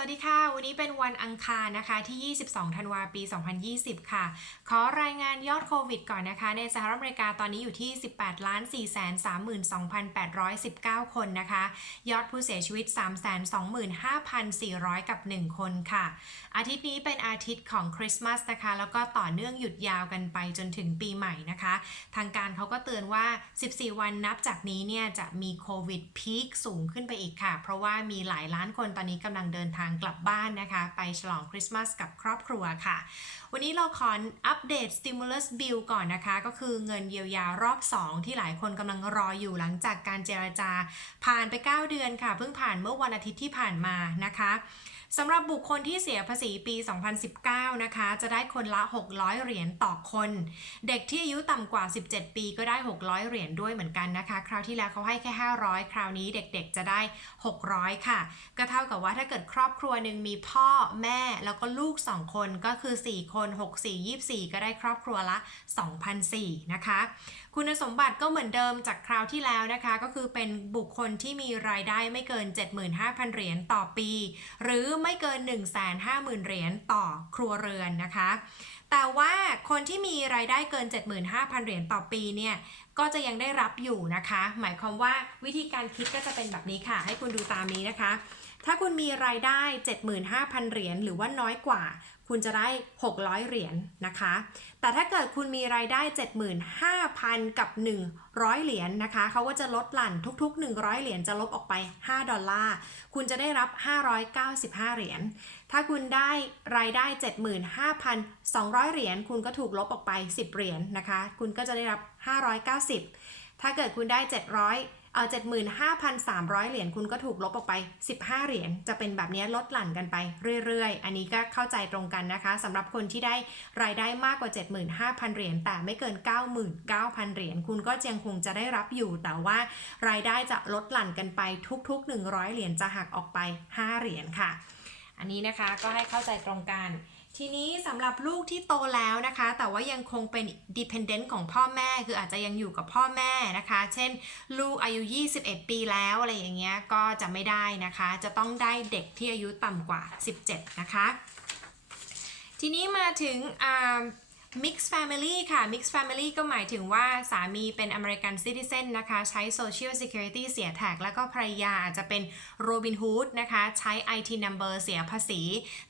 สวัสดีค่ะ วันนี้เป็นวันอังคารนะคะที่ 22 ธันวาปี 2020 ค่ะ ขอรายงานยอดโควิดก่อนนะคะ ในสหรัฐอเมริกาตอนนี้อยู่ที่ 18 ล้าน 4 3 2,819 คนนะคะ ยอดผู้เสียชีวิต 325,400 กับ 1 คนค่ะ อาทิตย์นี้เป็นอาทิตย์ของคริสต์มาสนะคะ แล้วก็ต่อเนื่องหยุดยาวกันไปจนถึงปีใหม่นะคะ ทางการเขาก็เตือนว่า 14 วันนับจากนี้เนี่ยจะมีโควิดพีคสูงขึ้นไปอีกค่ะ เพราะว่ามีหลายล้านคนตอนนี้กำลังเดินทางกลับบ้านนะคะ ไปฉลองคริสต์มาสกับครอบครัวค่ะ วันนี้เราขออัปเดต stimulus bill ก่อนนะคะ ก็คือเงินเยียวยารอบ 2 ที่หลายคนกำลังรออยู่หลังจากการเจรจา ผ่านไป 9 เดือนค่ะ เพิ่งผ่านเมื่อวันอาทิตย์ที่ผ่านมานะคะสำหรับบุคคลที่เสียภาษีปี 2019 นะคะ จะได้คนละ 600 เหรียญต่อคน เด็กที่อายุต่ำกว่า 17 ปีก็ได้ 600 เหรียญด้วยเหมือนกันนะคะ คราวที่แล้วเขาให้แค่ 500 คราวนี้เด็กๆจะได้ 600 ค่ะ ก็เท่ากับว่าถ้าเกิดครอบครัวหนึ่งมีพ่อแม่แล้วก็ลูก 2 คนก็คือ 4 คน 6 4 24 ก็ได้ครอบครัวละ 2,004นะคะ คุณสมบัติก็เหมือนเดิมจากคราวที่แล้วนะคะ ก็คือเป็นบุคคลที่มีรายได้ไม่เกิน 75,000 เหรียญต่อปี หรือไม่เกิน 150,000 เหรียญต่อครัวเรือนนะคะ แต่ว่าคนที่มีรายได้เกิน 75,000 เหรียญต่อปีเนี่ยก็จะยังได้รับอยู่นะคะ หมายความว่าวิธีการคิดก็จะเป็นแบบนี้ค่ะ ให้คุณดูตามนี้นะคะถ้าคุณมีรายได้ 75,000 เหรียญหรือว่าน้อยกว่า คุณจะได้ 600 เหรียญนะคะ แต่ถ้าเกิดคุณมีรายได้ 75,000 กับ 100 เหรียญนะคะ เขาก็จะลดหลั่นทุก ๆ 100 เหรียญจะลบออกไป 5 ดอลลาร์ คุณจะได้รับ 595 เหรียญ ถ้าคุณได้รายได้ 75,200 เหรียญ คุณก็ถูกลบออกไป 10 เหรียญนะคะ คุณก็จะได้รับ 590 ถ้าเกิดคุณได้ 700 เออ75,300 เหรียญคุณก็ถูกลบออกไป 15 เหรียญจะเป็นแบบนี้ลดหลั่นกันไปเรื่อยๆ อันนี้ก็เข้าใจตรงกันนะคะสำหรับคนที่ได้รายได้มากกว่า 75,000 เหรียญแต่ไม่เกิน 99,000 เหรียญคุณก็ยังคงจะได้รับอยู่ แต่ว่ารายได้จะลดหลั่นกันไปทุก ๆ 100 เหรียญจะหักออกไป 5 เหรียญค่ะ อันนี้นะคะก็ให้เข้าใจตรงกัน ทีนี้สำหรับลูกที่โตแล้วนะคะ แต่ว่ายังคงเป็น dependent ของพ่อแม่ คืออาจจะยังอยู่กับพ่อแม่นะคะ เช่น ลูกอายุ 21 ปีแล้วอะไรอย่างเงี้ยก็จะไม่ได้นะคะ จะต้องได้เด็กที่อายุต่ำกว่า 17 นะคะ ทีนี้มาถึงอ่า Mix Family ค่ะ Mix Family ก็หมายถึงว่าสามีเป็น American Citizen นะคะ ใช้ Social Security เสียแท็ก แล้วก็ภรรยาอาจจะเป็น Robin Hood นะคะ ใช้ IT Number เสียภาษี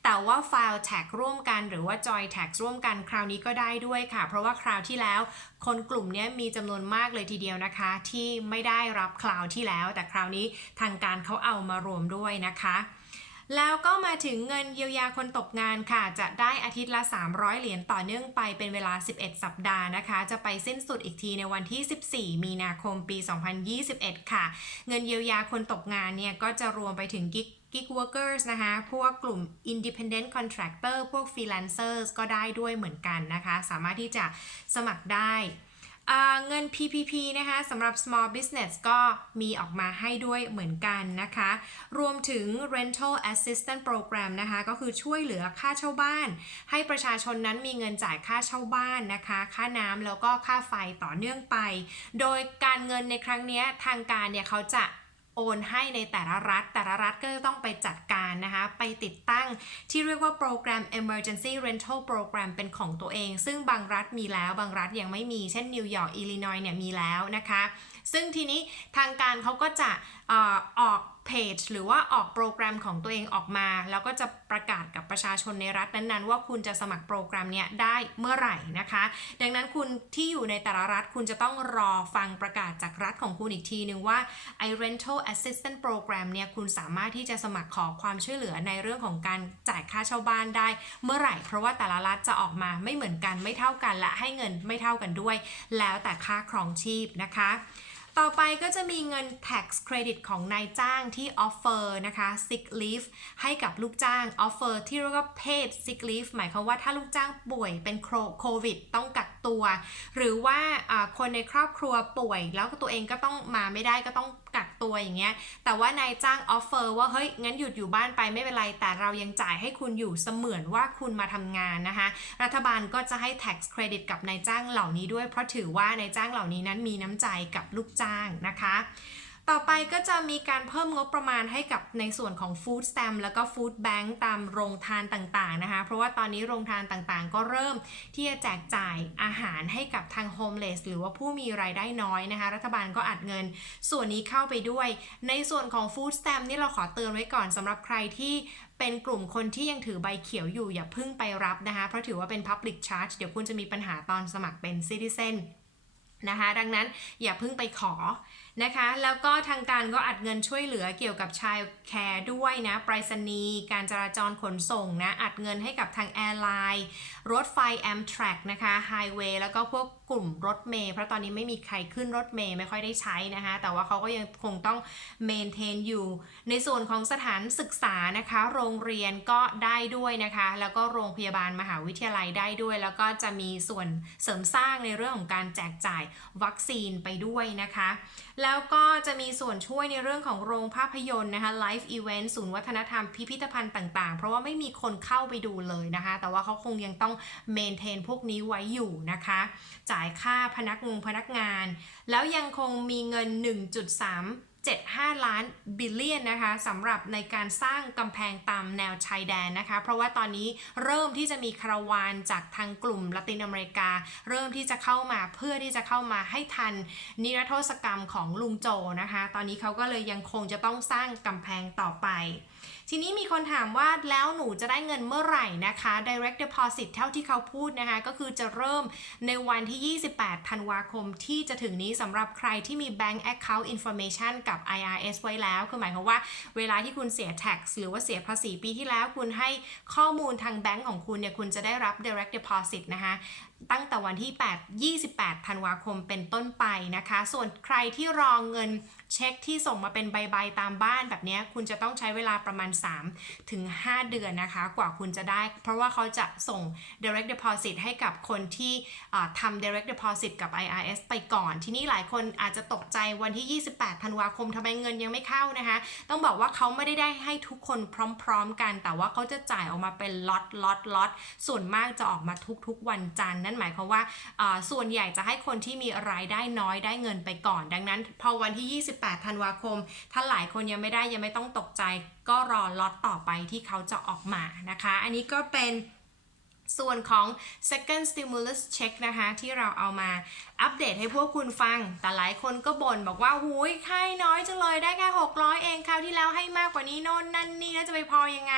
แต่ว่า File Tax ร่วมกันหรือว่า Joy Tax ร่วมกันคราวนี้ก็ได้ด้วยค่ะ เพราะว่าคราวที่แล้วคนกลุ่มนี้มีจำนวนมากเลยทีเดียวนะคะ ที่ไม่ได้รับคราวที่แล้ว แต่คราวนี้ทางการเขาเอามารวมด้วยนะคะ แล้วก็มาถึงเงินเยียวยาคนตกงานค่ะ จะได้อาทิตย์ละ 300 เหรียญต่อเนื่องไปเป็นเวลา 11 สัปดาห์นะคะ จะไปสิ้นสุดอีกทีในวันที่ 14 มีนาคมปี 2021 ค่ะ เงินเยียวยาคนตกงานเนี่ยก็จะรวมไปถึงกิ๊ก gig workers นะคะ พวกกลุ่ม independent contractor พวก freelancers ก็ได้ด้วยเหมือนกันนะคะ สามารถที่จะสมัครได้ เงิน PPP นะคะสำหรับ small business ก็มีออกมาให้ด้วยเหมือนกันนะคะ รวมถึง rental assistance program นะคะก็คือช่วยเหลือค่าเช่าบ้าน ให้ประชาชนนั้นมีเงินจ่ายค่าเช่าบ้านนะคะ ค่าน้ำแล้วก็ค่าไฟต่อเนื่องไป โดยการเงินในครั้งนี้ทางการเนี่ยเขาจะ โอนให้ในแต่ละรัฐ แต่ละรัฐก็จะต้องไปจัดการนะคะ ไปติดตั้งที่เรียกว่าโปรแกรม emergency rental program เป็นของตัวเอง ซึ่งบางรัฐมีแล้วบางรัฐยังไม่มีเช่นนิวยอร์กอิลลินอยเนี่ยมีแล้วนะคะ ซึ่งทีนี้ทางการเขาก็จะออออก เพจหรือว่าออกโปรแกรมของตัวเองออกมา แล้วก็จะประกาศกับประชาชนในรัฐนั้นๆ ว่าคุณจะสมัครโปรแกรมเนี้ยได้เมื่อไหร่นะคะ ดังนั้นคุณที่อยู่ในแต่ละรัฐคุณจะต้องรอฟังประกาศจากรัฐของคุณอีกทีนึงว่าไอ้ rental assistance program เนี่ยคุณสามารถที่จะสมัครขอความช่วยเหลือในเรื่องของการจ่ายค่าเช่าบ้านได้ เมื่อไหร่ เพราะว่าแต่ละรัฐจะออกมาไม่เหมือนกันไม่เท่ากันและให้เงินไม่เท่ากันด้วย แล้วแต่ค่าครองชีพนะคะ ต่อไปก็จะมีเงิน tax credit ของนายจ้างที่ offer นะคะ sick leave ให้กับลูกจ้าง offer ที่เรียกว่า paid sick leave หมายความว่าถ้าลูกจ้างป่วยเป็นโควิดต้องกักตัว หรือว่าคนในครอบครัวป่วย แล้วตัวเองก็ต้องมาไม่ได้ก็ต้อง กักตัวอย่างเงี้ย แต่ว่านายจ้างออเฟอร์ว่าเฮ้ยงั้นหยุดอยู่บ้านไปไม่เป็นไร แต่เรายังจ่ายให้คุณอยู่เสมือนว่าคุณมาทำงานนะคะ รัฐบาลก็จะให้ tax credit กับนายจ้างเหล่านี้ด้วย เพราะถือว่านายจ้างเหล่านี้นั้นมีน้ำใจกับลูกจ้างนะคะ ต่อไปก็จะมีการเพิ่มงบประมาณให้กับในส่วนของ Food Stamp แล้วก็ Food Bank ตามโรงทานต่างๆนะคะ เพราะว่าตอนนี้โรงทานต่างๆ ก็เริ่มที่จะแจกจ่ายอาหารให้กับทาง Homeless หรือว่าผู้มีรายได้น้อยนะคะ รัฐบาลก็อัดเงินส่วนนี้เข้าไปด้วย ในส่วนของ Food Stamp นี่เราขอเตือนไว้ก่อนสำหรับใครที่เป็นกลุ่มคนที่ยังถือใบเขียวอยู่อย่าเพิ่งไปรับนะคะ เพราะถือว่าเป็น Public Charge เดี๋ยวคุณจะมีปัญหาตอนสมัครเป็น Citizen นะคะ ดังนั้นอย่าเพิ่งไปขอ นะคะ แล้วก็ทางการก็อัดเงินช่วยเหลือเกี่ยวกับชายแคร์ด้วยนะไปรษณีย์การจราจรขนส่งนะ อัดเงินให้กับทางแอร์ไลน์ รถไฟ Amtrak นะคะไฮเวย์แล้วก็พวกกลุ่มรถเมย์เพราะตอนนี้ไม่มีใครขึ้นรถเมย์ไม่ค่อยได้ใช้นะคะแต่ว่าเขาก็ยังคงต้องเมนเทนอยู่ ในส่วนของสถานศึกษานะคะ โรงเรียนก็ได้ด้วยนะคะ แล้วก็โรงพยาบาลมหาวิทยาลัยได้ด้วย แล้วก็จะมีส่วนเสริมสร้างในเรื่องของการแจกจ่ายวัคซีนไปด้วยนะคะ แล้วก็จะมีส่วนช่วยในเรื่องของโรงภาพยนตร์นะคะไลฟ์อีเวนต์ศูนย์วัฒนธรรมพิพิธภัณฑ์ต่างๆ เพราะว่าไม่มีคนเข้าไปดูเลยนะคะ แต่ว่าเขาคงยังต้องเมนเทนพวกนี้ไว้อยู่นะคะ จ่ายค่าพนักงงพนักงาน แล้วยังคงมีเงิน 1.3 75 ล้านบิลเลียนนะคะสำหรับในการสร้างกำแพงตามแนวชายแดนนะคะ เพราะว่าตอนนี้เริ่มที่จะมีคาราวานจากทางกลุ่มละตินอเมริกา เริ่มที่จะเข้ามาเพื่อที่จะเข้ามาให้ทันนิรโทษกรรมของลุงโจนะคะ ตอนนี้เขาก็เลยยังคงจะต้องสร้างกำแพงต่อไป ทีนี้มีคนถามว่าแล้วหนูจะได้เงินเมื่อไหร่นะคะ direct deposit เท่าที่เขาพูดนะคะ ก็คือจะเริ่มในวันที่ 28 ธันวาคมที่จะถึงนี้สำหรับใครที่มี bank account information กับ IRS ไว้แล้ว คือหมายความว่าเวลาที่คุณเสีย tax หรือว่าเสียภาษีปีที่แล้ว คุณให้ข้อมูลทางแบงก์ของคุณเนี่ย คุณจะได้รับ direct deposit นะคะตั้งแต่วันที่ 8 28 ธันวาคมเป็นต้นไปนะคะ ส่วนใครที่รองเงิน เช็คที่ส่งมาเป็นใบๆตามบ้านแบบนี้คุณจะต้องใช้เวลาประมาณ 3 ถึง 5 เดือนนะคะ กว่าคุณจะได้ เพราะว่าเขาจะส่ง direct deposit ให้กับคนที่ทำ direct deposit กับ IRS ไปก่อน ทีนี้หลายคนอาจจะตกใจวันที่ 28 ธันวาคมทำไมเงินยังไม่เข้านะคะ ต้องบอกว่าเขาไม่ได้ได้ให้ทุกคนพร้อม ๆ กัน แต่ว่าเขาจะจ่ายออกมาเป็นล็อตล็อตล็อตส่วนมากจะออกมาทุกๆ วันจันทร์นั่นหมายความว่าอ่าส่วนใหญ่จะให้คนที่มีรายได้น้อยได้เงินไปก่อน ดังนั้นพอวันที่ 28 8 ธันวาคม ถ้าหลายคนยังไม่ได้ยังไม่ต้องตกใจ ก็รอล็อตต่อไปที่เขาจะออกมานะคะ อันนี้ก็เป็นส่วนของ second stimulus check นะคะ ที่เราเอามา อัปเดตให้พวกคุณฟัง แต่หลายคนก็บ่นบอกว่าหูยให้น้อยจังเลยได้แค่600 เองคราวที่แล้วให้มากกว่านี้โน่นนั่นนี่แล้วจะไปพอยังไง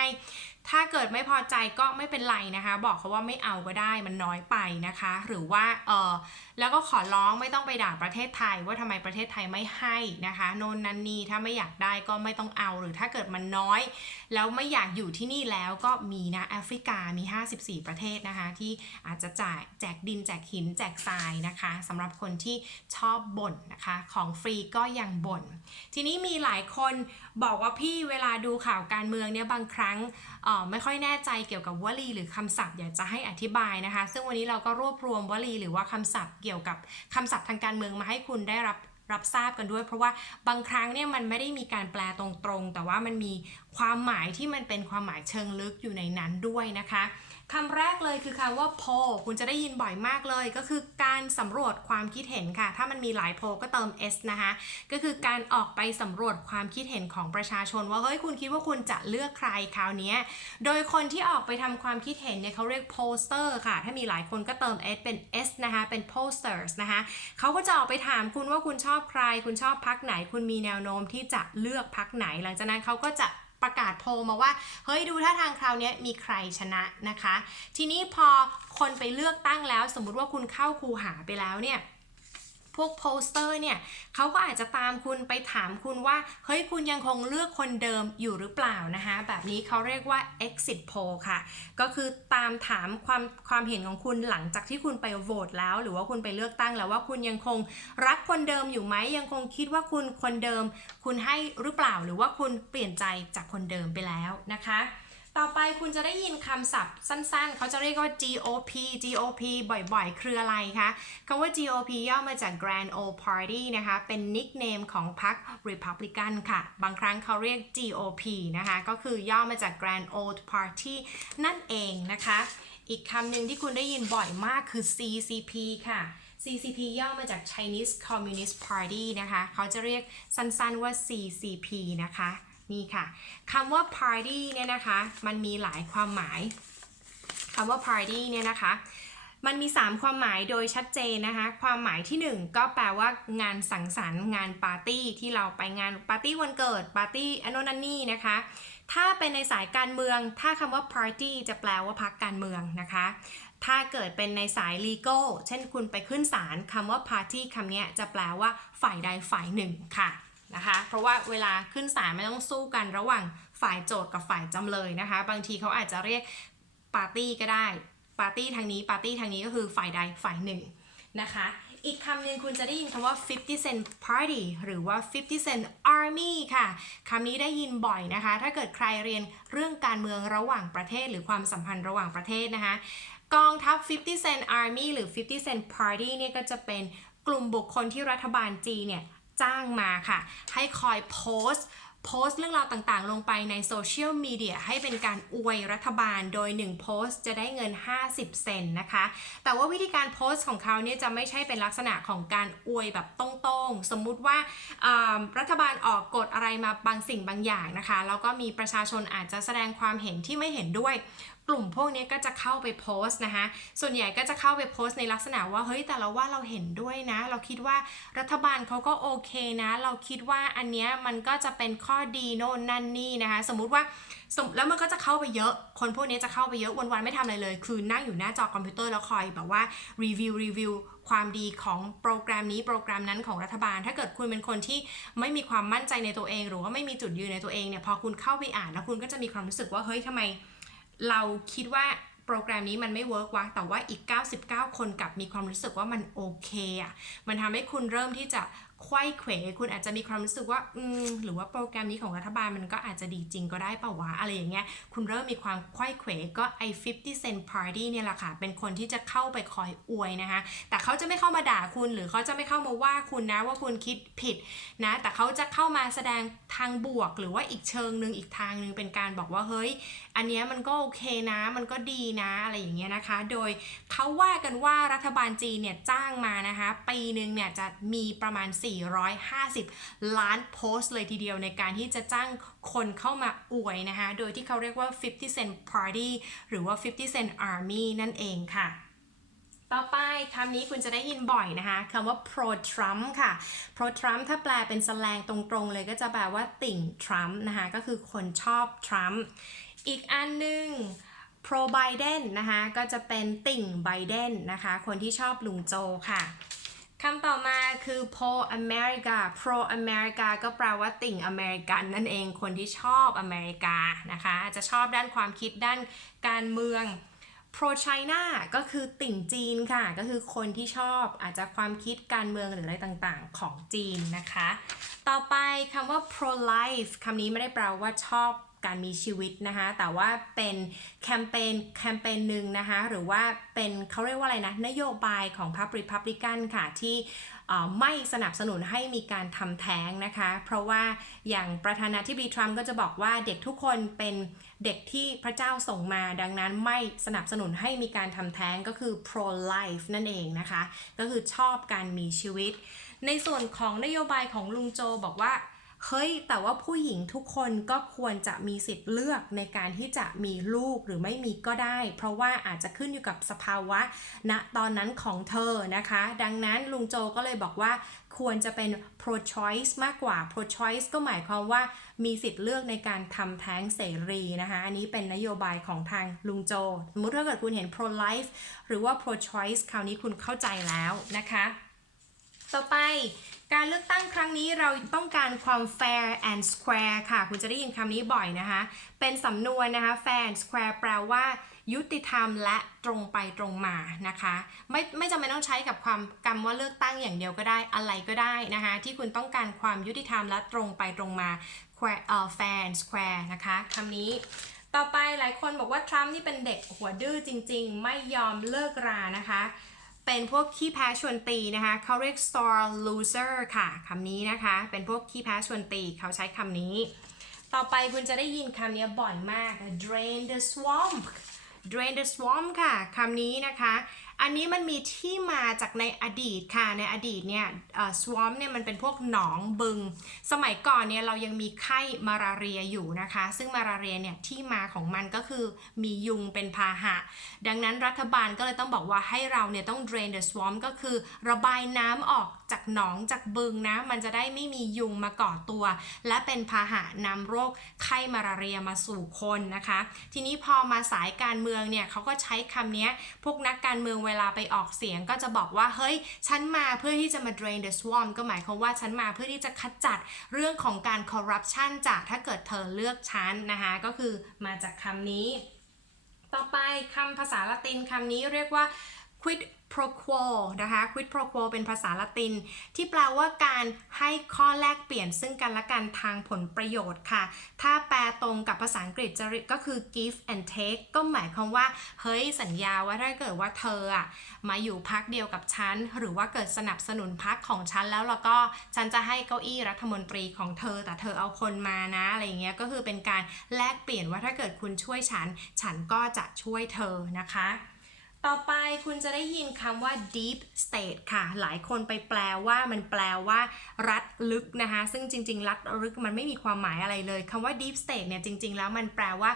ถ้าเกิดไม่พอใจก็ไม่เป็นไรนะคะ บอกเขาว่าไม่เอาก็ได้มันน้อยไปนะคะ หรือว่าเออแล้วก็ขอร้องไม่ต้องไปด่าประเทศไทย ว่าทำไมประเทศไทยไม่ให้นะคะ โน่นนั่นนี่ถ้าไม่อยากได้ก็ไม่ต้องเอาหรือถ้าเกิดมันน้อย แล้วไม่อยากอยู่ที่นี่แล้วก็มีนะแอฟริกามี 54 ประเทศนะคะ ที่อาจจะจ่ายแจกดินแจกหินแจกทรายนะคะสำหรับคนที่ชอบบ่นนะคะ ของฟรีก็ยังบ่น ทีนี้มีหลายคนบอกว่าพี่เวลาดูข่าวการเมืองเนี่ยบางครั้งออไม่ค่อยแน่ใจเกี่ยวกับวลีหรือคำศัพท์อยากจะให้อธิบายนะคะ ซึ่งวันนี้เราก็รวบรวมวลีหรือว่าคำศัพท์เกี่ยวกับคำศัพท์ทางการเมืองมาให้คุณได้รับรับทราบกันด้วย เพราะว่าบางครั้งเนี่ยมันไม่ได้มีการแปลตรงๆ แต่ว่ามันมีความหมายที่มันเป็นความหมายเชิงลึกอยู่ในนั้นด้วยนะคะ คำแรกเลยคือคำว่า poll คุณจะได้ยินบ่อยมากเลย ก็คือการสำรวจความคิดเห็นค่ะ ถ้ามันมีหลาย poll ก็เติม s นะคะ ก็คือการออกไปสำรวจความคิดเห็นของประชาชน ว่าเฮ้ยคุณคิดว่าคุณจะเลือกใครคราวนี้ โดยคนที่ออกไปทำความคิดเห็นเนี่ยเขาเรียก pollster ค่ะ ถ้ามีหลายคนก็เติม s เป็น s นะคะ เป็น posters นะคะเขาก็จะออกไปถามคุณว่าคุณชอบใคร คุณชอบพักไหน คุณมีแนวโน้มที่จะเลือกพักไหน หลังจากนั้นเขาก็จะ ประกาศโพลมาว่า เฮ้ยดูท่าทางคราวนี้มีใครชนะนะคะ ทีนี้พอคนไปเลือกตั้งแล้ว สมมุติว่าคุณเข้าคูหาไปแล้วเนี่ย พวกโปสเตอร์เนี่ยเขาก็อาจจะตามคุณไปถามคุณว่า เฮ้ยคุณยังคงเลือกคนเดิมอยู่หรือเปล่านะคะ แบบนี้เขาเรียกว่า exit poll ค่ะ ก็คือตามถามความความเห็นของคุณหลังจากที่คุณไปโหวตแล้ว หรือว่าคุณไปเลือกตั้งแล้วว่าคุณยังคงรักคนเดิมอยู่ไหมยังคงคิดว่าคุณคนเดิม คุณให้หรือเปล่าหรือว่าคุณเปลี่ยนใจจากคนเดิมไปแล้วนะคะ ต่อไปคุณจะได้ยินคำศัพท์สั้นๆ เขาจะเรียกว่า GOP GOP บ่อยๆ คืออะไรคะคำว่า GOP ย่อมาจาก Grand Old Party นะคะ เป็นนิกเนมของพรรค Republican ค่ะ บางครั้งเขาเรียก GOP นะคะ ก็คือย่อมาจาก Grand Old Party นั่นเองนะคะ อีกคำหนึ่งที่คุณได้ยินบ่อยมากคือ CCP ค่ะ CCP ย่อมาจาก Chinese Communist Party นะคะ เขาจะเรียกสั้นๆว่า CCP นะคะ นี่ค่ะคำว่า party เนี่ยนะคะ มันมีหลายความหมายคำว่า party เนี่ยนะคะ มันมี 3 ความหมายโดยชัดเจนนะคะ ความหมายที่ 1 ก็แปลว่างานสังสรรค์งานปาร์ตี้ที่เราไปงานปาร์ตี้วันเกิดปาร์ตี้อนนนนนี่นะคะถ้าเป็นในสายการเมือง ถ้าคำว่า party จะแปลว่าพักการเมืองนะคะ ถ้าเกิดเป็นในสาย legal เช่นคุณไปขึ้นศาลคำว่า party คำนี้จะแปลว่าฝ่ายใดฝ่ายหนึ่งค่ะ นะคะ เพราะว่าเวลาขึ้นศาลไม่ต้องสู้กันระหว่างฝ่ายโจทย์กับฝ่ายจำเลยนะคะ บางทีเขาอาจจะเรียกปาร์ตี้ก็ได้ปาร์ตี้ทางนี้ปาร์ตี้ทางนี้ก็คือฝ่ายใดฝ่ายหนึ่งนะคะอีกคำหนึ่งคุณจะได้ยินคำว่า 50 cent party หรือว่า 50 cent army ค่ะ คำนี้ได้ยินบ่อยนะคะ ถ้าเกิดใครเรียนเรื่องการเมืองระหว่างประเทศ หรือความสัมพันธ์ระหว่างประเทศนะคะ กองทัพ 50 cent army หรือ 50 cent party เนี่ยก็จะเป็นกลุ่มบุคคลที่รัฐบาลจีเนี่ย จ้างมาค่ะ ให้คอยโพสต์โพสต์เรื่องราวต่างๆ ลงไปในโซเชียลมีเดียให้เป็นการอวยรัฐบาลโดย 1 โพสต์จะได้เงิน 50 เซนนะคะ แต่ว่าวิธีการโพสต์ของเขาเนี่ยจะไม่ใช่เป็นลักษณะของการอวยแบบตรงๆ สมมุติว่ารัฐบาลออกกฎอะไรมาบางสิ่งบางอย่างนะคะ แล้วก็มีประชาชนอาจจะแสดงความเห็นที่ไม่เห็นด้วยกลุ่มพวกนี้ก็จะเข้าไปโพสต์นะคะส่วนใหญ่ก็จะเข้าไปโพสต์ในลักษณะว่าเฮ้ยแต่เราว่าเราเห็นด้วยนะ เราคิดว่ารัฐบาลเขาก็โอเคนะ เราคิดว่าอันเนี้ยมันก็จะเป็นข้อดีโน่นนั่นนี่นะคะ สมมุติว่าสมแล้วมันก็จะเข้าไปเยอะ คนพวกนี้จะเข้าไปเยอะวันๆไม่ทำอะไรเลย คือนั่งอยู่หน้าจอคอมพิวเตอร์แล้วคอยแบบว่ารีวิวรีวิวความดีของโปรแกรมนี้โปรแกรมนั้นของรัฐบาล ถ้าเกิดคุณเป็นคนที่ไม่มีความมั่นใจในตัวเอง หรือว่าไม่มีจุดยืนในตัวเองเนี่ยพอคุณเข้าไปอ่านแล้วคุณก็จะมีความรู้สึกว่าเฮ้ยทำไม เราคิดว่าโปรแกรมนี้มันไม่เวิร์กวะแต่ว่าอีก 99 คนกลับมีความรู้สึกว่ามันโอเคอะมันทำให้คุณเริ่มที่จะไขว้เขวคุณอาจจะมีความรู้สึกว่าอืมหรือว่าโปรแกรมนี้ของรัฐบาลมันก็อาจจะดีจริงก็ได้เปล่าวะอะไรอย่างเงี้ยคุณเริ่มมีความไขว้เขวก็ไอ้50 cent party เนี่ยแหละค่ะ เป็นคนที่จะเข้าไปคอยอวยนะคะ แต่เขาจะไม่เข้ามาด่าคุณ หรือเขาจะไม่เข้ามาว่าคุณนะว่าคุณคิดผิดนะ แต่เขาจะเข้ามาแสดงทางบวก หรือว่าอีกเชิงหนึ่งอีกทางหนึ่งเป็นการบอกว่าเฮ้ยอันนี้มันก็โอเคนะ มันก็ดีนะอะไรอย่างเงี้ยนะคะ โดยเขาว่ากันว่ารัฐบาลจีนเนี่ยจ้างมานะคะ ปีหนึ่งเนี่ยจะมีประมาณ 450 ล้านโพสต์เลยทีเดียวในการที่จะจ้างคนเข้ามาอวยนะคะ โดยที่เขาเรียกว่า 50 cent party หรือว่า 50 cent army นั่นเองค่ะต่อไปคำนี้คุณจะได้ยินบ่อยนะคะคำว่า pro Trump ค่ะ pro Trump ถ้าแปลเป็นสแลงตรงๆเลยก็จะแปลว่าติ่ง Trump นะคะ ก็คือคนชอบ Trump อีกอันหนึ่ง pro Biden นะคะก็จะเป็นติ่ง Biden นะคะคนที่ชอบลุงโจค่ะคำต่อมาคือ pro America pro America ก็แปลว่าติ่งอเมริกันนั่นเองคนที่ชอบอเมริกานะคะจะชอบด้านความคิดด้านการเมือง pro China ก็คือติ่งจีนค่ะ ก็คือคนที่ชอบอาจจะความคิดการเมืองหรืออะไรต่างๆของจีนนะคะ ต่อไปคำว่า pro life คำนี้ไม่ได้แปลว่าชอบ การมีชีวิตนะคะ แต่ว่าเป็นแคมเปญแคมเปญหนึ่งนะคะ หรือว่าเป็นเขาเรียกว่าอะไรนะ นโยบายของพรรคริพับลิกันค่ะที่ไม่สนับสนุนให้มีการทำแท้งนะคะ เพราะว่าอย่างประธานาธิบดีทรัมป์ก็จะบอกว่าเด็กทุกคนเป็นเด็กที่พระเจ้าส่งมา ดังนั้นไม่สนับสนุนให้มีการทำแท้งก็คือ pro life นั่นเองนะคะ ก็คือชอบการมีชีวิต ในส่วนของนโยบายของลุงโจบอกว่า เฮ้ย แต่ว่าผู้หญิงทุกคนก็ควรจะมีสิทธิ์เลือกในการที่จะมีลูกหรือไม่มีก็ได้ เพราะว่าอาจจะขึ้นอยู่กับสภาวะณตอนนั้นของเธอนะคะ ดังนั้นลุงโจก็เลยบอกว่าควรจะเป็น pro choice มากกว่า pro choice ก็หมายความว่ามีสิทธิ์เลือกในการทำแท้งเสรีนะคะ อันนี้เป็นนโยบายของทางลุงโจ สมมติถ้าเกิดคุณเห็น pro life หรือว่า pro choice คราวนี้คุณเข้าใจแล้วนะคะ ต่อไป การเลือกตั้งครั้งนี้เราต้องการความ fair and square ค่ะ คุณจะได้ยินคำนี้บ่อยนะคะ เป็นสำนวนนะคะ fair and square แปลว่า ยุติธรรมและตรงไปตรงมานะคะ ไม่ไม่จำเป็นต้องใช้กับความกรรมว่าเลือกตั้งอย่างเดียวก็ได้อะไรก็ได้นะคะ ที่คุณต้องการความยุติธรรมและตรงไปตรงมา square เอ่อ fair and square นะคะคำนี้ต่อไปหลายคนบอกว่าทรัมป์นี่เป็นเด็กหัวดื้อจริง ๆ ไม่ยอมเลิกรานะคะ เป็นพวกขี้แพ้ชวนตีนะคะเขาเรียก sore loser ค่ะคำนี้นะคะ เป็นพวกขี้แพ้ชวนตีเขาใช้คำนี้ ต่อไปคุณจะได้ยินคำนี้บ่อยมาก drain the swamp drain the swamp ค่ะคำนี้นะคะ อันนี้มันมีที่มาจากในอดีตค่ะ ในอดีตเนี่ยสวอมเนี่ยมันเป็นพวกหนองบึง สมัยก่อนเนี่ยเรายังมีไข้มาลาเรียอยู่นะคะ ซึ่งมาลาเรียเนี่ยที่มาของมันก็คือมียุงเป็นพาหะ ดังนั้นรัฐบาลก็เลยต้องบอกว่าให้เราเนี่ยต้อง drain the swamp ก็คือระบายน้ำออก จากหนองจากบึงนะ มันจะได้ไม่มียุงมาก่อตัว และเป็นพาหะนำโรคไข้มาลาเรียมาสู่คนนะคะ ทีนี้พอมาสายการเมืองเนี่ยเขาก็ใช้คำนี้พวกนักการเมืองเวลาไปออกเสียงก็จะบอกว่า เฮ้ย ฉันมาเพื่อที่จะมา drain the swamp ก็หมายความว่าฉันมาเพื่อที่จะขจัดเรื่องของการ corruption จากถ้าเกิดเธอเลือกฉันนะคะก็คือมาจากคำนี้ ต่อไปคำภาษาละตินคำนี้เรียกว่า quid pro quo นะคะ quid pro quo เป็นภาษาละติน ที่แปลว่าการให้ข้อแลกเปลี่ยนซึ่งกันและกันทางผลประโยชน์ค่ะ ถ้าแปลตรงกับภาษาอังกฤษจะก็คือ give and take ก็หมายความว่า เฮ้ยสัญญาว่าถ้าเกิดว่าเธออะมาอยู่พักเดียวกับฉัน หรือว่าเกิดสนับสนุนพักของฉันแล้วแล้วก็ฉันจะให้เก้าอี้รัฐมนตรีของเธอ แต่เธอเอาคนมานะอะไรอย่างเงี้ยก็คือเป็นการแลกเปลี่ยนว่าถ้าเกิดคุณช่วยฉัน ฉันก็จะช่วยเธอนะคะ ต่อไปคุณจะได้ยินคำว่า deep state ค่ะ หลายคนไปแปลว่ามันแปลว่า รัดลึกนะคะ ซึ่งจริง ๆ รัดลึกมันไม่มีความหมายอะไรเลยคำว่า deep state เนี่ยจริง ๆ แล้วมันแปลว่า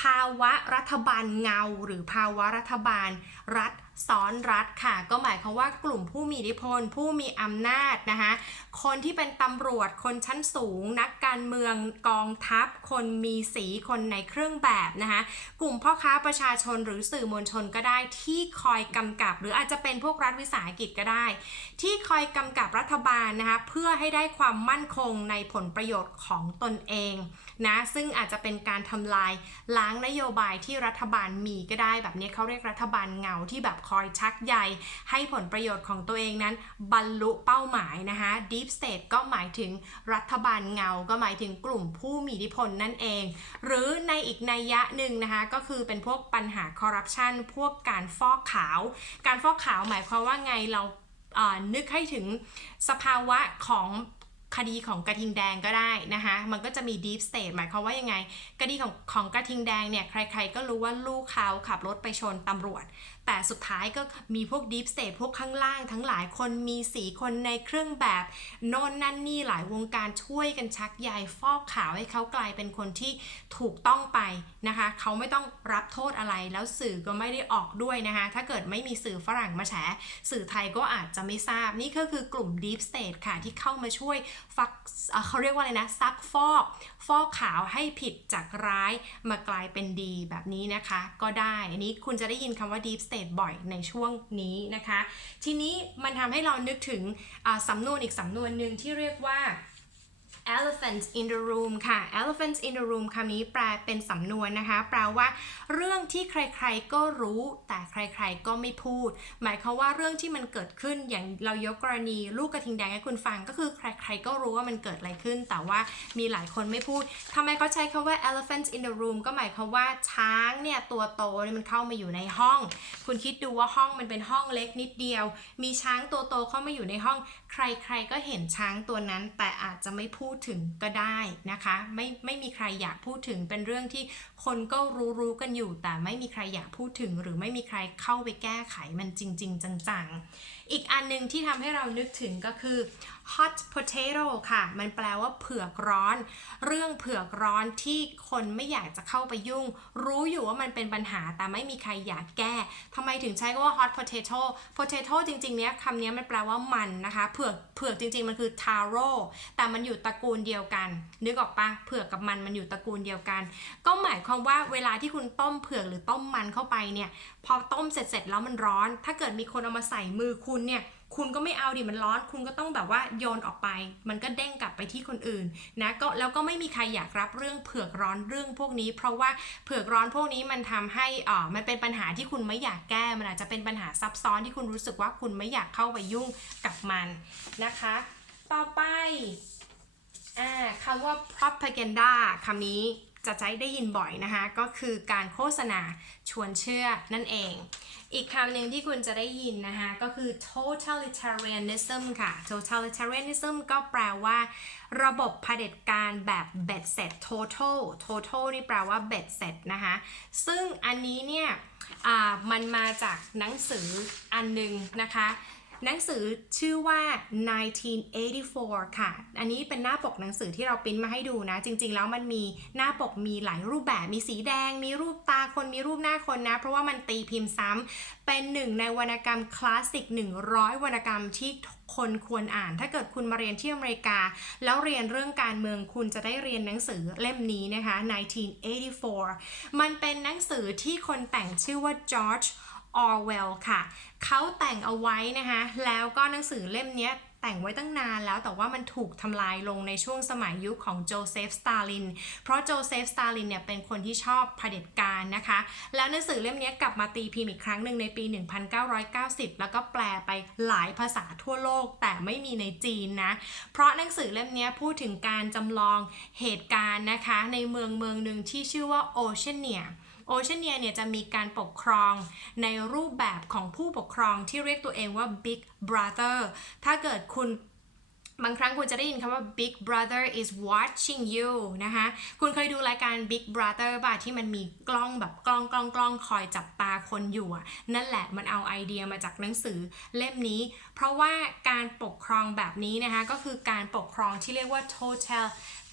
ภาวะรัฐบาลเงา หรือภาวะรัฐบาล รัฐซ้อนรัฐค่ะ ก็หมายความว่ากลุ่มผู้มีอิทธิพล ผู้มีอำนาจนะคะ คนที่เป็นตำรวจคนชั้นสูง นักการเมืองกองทัพ คนมีสีคนในเครื่องแบบนะคะ กลุ่มพ่อค้าประชาชนหรือสื่อมวลชนก็ได้ที่คอยกำกับ หรืออาจจะเป็นพวกรัฐวิสาหกิจก็ได้ ที่คอยกำกับรัฐบาลนะคะเพื่อให้ได้ความมั่นคงในผลประโยชน์ของตนเอง นะซึ่งอาจจะเป็นการทำลายล้างนโยบายที่รัฐบาลมีก็ได้แบบนี้เขาเรียกรัฐบาลเงาที่แบบคอยชักใยให้ผลประโยชน์ของตัวเองนั้น บรรลุเป้าหมายนะคะ Deep State ก็หมายถึงรัฐบาลเงา ก็หมายถึงกลุ่มผู้มีอิทธิพลนั่นเอง หรือในอีกนัยยะหนึ่งนะคะก็คือเป็นพวกปัญหาคอร์รัปชันพวกการฟอกขาว การฟอกขาวหมายความว่าไงเราเอ่อนึกให้ถึงสภาวะของ คดีของกระทิงแดงก็ได้นะคะ มันก็จะมี deep state หมายความว่ายังไงคดีของของกระทิงแดงเนี่ย ใครๆก็รู้ว่าลูกเขาขับรถไปชนตำรวจ แต่สุดท้ายก็มีพวก deep state พวกข้างล่าง ทั้งหลายคนมีสีคนในเครื่องแบบโน่นนั่นนี่หลายวงการช่วยกันชักใยฟอกขาวให้เขากลายเป็นคนที่ถูกต้องไปนะคะ เขาไม่ต้องรับโทษอะไรแล้วสื่อก็ไม่ได้ออกด้วยนะคะ ถ้าเกิดไม่มีสื่อฝรั่งมาแฉสื่อไทยก็อาจจะไม่ทราบนี่ก็คือกลุ่ม deep state ค่ะที่เข้ามาช่วยฟักเขาเรียกว่าอะไรนะซักฟอก ฟอกขาวให้ผิดจากร้ายมากลายเป็นดีแบบนี้นะคะ ก็ได้อันนี้คุณจะได้ยินคำว่า deep state บ่อยในช่วงนี้นะคะ ทีนี้มันทำให้เรานึกถึงสำนวนอีกสำนวนหนึ่งที่เรียกว่า elephants in the room ค่ะ elephants in the room คำนี้แปลเป็นสำนวนนะคะ แปลว่าเรื่องที่ใครๆก็รู้ แต่ใครๆก็ไม่พูด หมายความว่าเรื่องที่มันเกิดขึ้นอย่างเรายกกรณีลูกกระทิงแดงให้คุณฟังก็คือใครๆก็รู้ว่ามันเกิดอะไรขึ้น แต่ว่ามีหลายคนไม่พูดทำไมเขาใช้คำว่า elephants in the room ก็หมายความว่าช้างเนี่ยตัวโตเนี่ยมันเข้ามาอยู่ในห้อง คุณคิดดูว่าห้องมันเป็นห้องเล็กนิดเดียว มีช้างตัวโตเข้ามาอยู่ในห้อง ใครๆก็เห็นช้างตัวนั้น แต่อาจจะไม่พูดถึงก็ได้นะคะ ไม่ไม่มีใครอยากพูดถึงเป็นเรื่องที่คนก็รู้รู้กันอยู่ แต่ไม่มีใครอยากพูดถึง หรือไม่มีใครเข้าไปแก้ไขมันจริง ๆ จังๆ อีกอันหนึงที่ทำให้เรานึกถึงก็คือ hot potato ค่ะ มันแปลว่าเผือกร้อน เรื่องเผือกร้อนที่คนไม่อยากจะเข้าไปยุ่ง รู้อยู่ว่ามันเป็นปัญหาแต่ไม่มีใครอยากแก้ทำไมถึงใช้คำว่า hot potato potato จริงๆ เนี้ยคำนี้มันแปลว่ามันนะคะ เผือกเผือกจริงๆ มันคือ taro แต่มันอยู่ตระกูลเดียวกัน นึกออกปะเผือกกับมันมันอยู่ตระกูลเดียวกัน ก็หมายความว่าเวลาที่คุณต้มเผือกหรือต้มมันเข้าไปเนี่ย พอต้มเสร็จๆแล้วมันร้อน ถ้าเกิดมีคนเอามาใส่มือคุณเนี่ย คุณก็ไม่เอาดิมันร้อน คุณก็ต้องแบบว่าโยนออกไป มันก็เด้งกลับไปที่คนอื่นนะก็แล้วก็ไม่มีใครอยากรับเรื่องเผือกร้อนเรื่องพวกนี้ เพราะว่าเผือกร้อนพวกนี้มันทำให้อ่ามันเป็นปัญหาที่คุณไม่อยากแก้มันอาจจะเป็นปัญหาซับซ้อนที่คุณรู้สึกว่าคุณไม่อยากเข้าไปยุ่งกับมันนะคะ ต่อไปอ่าคำว่า propaganda คำนี้จะใช้ได้ยินบ่อยนะคะ ก็คือการโฆษณาชวนเชื่อนั่นเอง อีกคำหนึ่งที่คุณจะได้ยินนะคะก็คือ totalitarianism ค่ะ totalitarianism ก็แปลว่า ระบบเผด็จการแบบเบ็ดเสร็จ total total นี่แปลว่าเบ็ดเสร็จนะคะ ซึ่งอันนี้เนี่ยมันมาจากหนังสืออันหนึงนะคะ หนังสือชื่อว่า 1984 ค่ะ อันนี้เป็นหน้าปกหนังสือที่เราปริ้นมาให้ดูนะ จริง ๆ แล้วมันมีหน้าปกมีหลายรูปแบบ มีสีแดง มีรูปตาคน มีรูปหน้าคนนะ เพราะว่ามันตีพิมพ์ซ้ำ เป็นหนึ่งในวรรณกรรมคลาสสิก 100 วรรณกรรมที่คนควรอ่าน ถ้าเกิดคุณมาเรียนที่อเมริกา แล้วเรียนเรื่องการเมืองคุณจะได้เรียนหนังสือเล่มนี้นะคะ 1984 มันเป็นหนังสือที่คนแต่งชื่อว่าจอร์จ George Orwell ค่ะ เขาแต่งเอาไว้นะคะแล้วก็หนังสือเล่มนี้แต่งไว้ตั้งนานแล้วแต่ว่ามันถูกทำลายลงในช่วงสมัยยุคของโจเซฟสตาลิน เพราะโจเซฟสตาลินเนี่ยเป็นคนที่ชอบเผด็จการนะคะ แล้วหนังสือเล่มนี้กลับมาตีพิมพ์อีกครั้งหนึ่งในปี 1990 แล้วก็แปลไปหลายภาษาทั่วโลกแต่ไม่มีในจีนนะ เพราะหนังสือเล่มนี้พูดถึงการจำลองเหตุการณ์นะคะ ในเมืองเมืองหนึ่งที่ชื่อว่าโอเชียเนีย โอเชียเนียเนี่ยจะมีการปกครองในรูปแบบของผู้ปกครองที่เรียกตัวเองว่า Big Brother ถ้าเกิดคุณ บางครั้งคุณจะได้ยินคำว่า Big Brother is watching you นะคะ คุณเคยดูรายการ Big Brother ป่ะที่มันมีกล้องแบบกล้องกล้องกล้องคอยจับตาคนอยู่อะนั่นแหละมันเอาไอเดียมาจากหนังสือเล่มนี้ เพราะว่าการปกครองแบบนี้นะคะ ก็คือการปกครองที่เรียกว่า total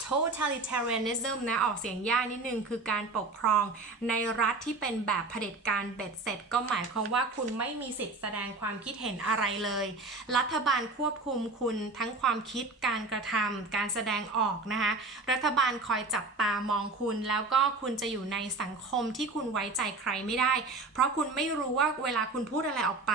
totalitarianism นะ ออกเสียงยากนิดนึง คือการปกครองในรัฐที่เป็นแบบเผด็จการเบ็ดเสร็จ ก็หมายความว่าคุณไม่มีสิทธิ์แสดงความคิดเห็นอะไรเลย รัฐบาลควบคุมคุณทั้งความความคิดการกระทำการแสดงออกนะคะ รัฐบาลคอยจับตามองคุณ แล้วก็คุณจะอยู่ในสังคมที่คุณไว้ใจใครไม่ได้ เพราะคุณไม่รู้ว่าเวลาคุณพูดอะไรออกไป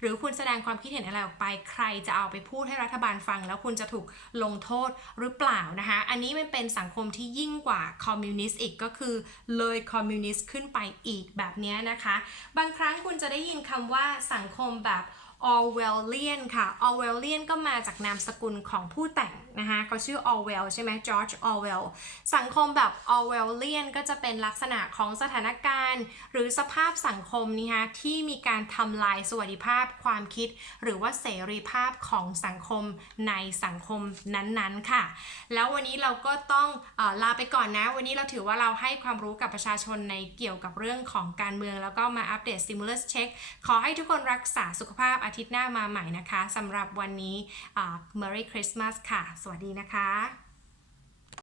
หรือคุณแสดงความคิดเห็นอะไรออกไป ใครจะเอาไปพูดให้รัฐบาลฟัง แล้วคุณจะถูกลงโทษหรือเปล่านะคะ อันนี้มันเป็นสังคมที่ยิ่งกว่าคอมมิวนิสต์อีกก็คือเลยคอมมิวนิสต์ขึ้นไปอีกแบบนี้นะคะ บางครั้งคุณจะได้ยินคำว่าสังคมแบบ Orwellian ค่ะ Orwellian ก็มาจากนามสกุลของผู้แต่งนะคะเขาชื่อ Orwell ใช่ไหม George Orwell สังคมแบบ Orwellian ก็จะเป็นลักษณะของสถานการณ์ หรือสภาพสังคมนี่ฮะที่มีการทำลายสวัสดิภาพความคิด หรือว่าเสรีภาพของสังคมในสังคมนั้นๆค่ะ แล้ววันนี้เราก็ต้องอลาไปก่อนนะ วันนี้เราถือว่าเราให้ความรู้กับประชาชนในเกี่ยวกับเรื่องของการเมือง แล้วก็มาอัปเดต stimulus check ขอให้ทุกคนรักษาสุขภาพอาทิตย์หน้ามาใหม่นะคะสำหรับวันนี้ Merry Christmas ค่ะ สวัสดีนะคะ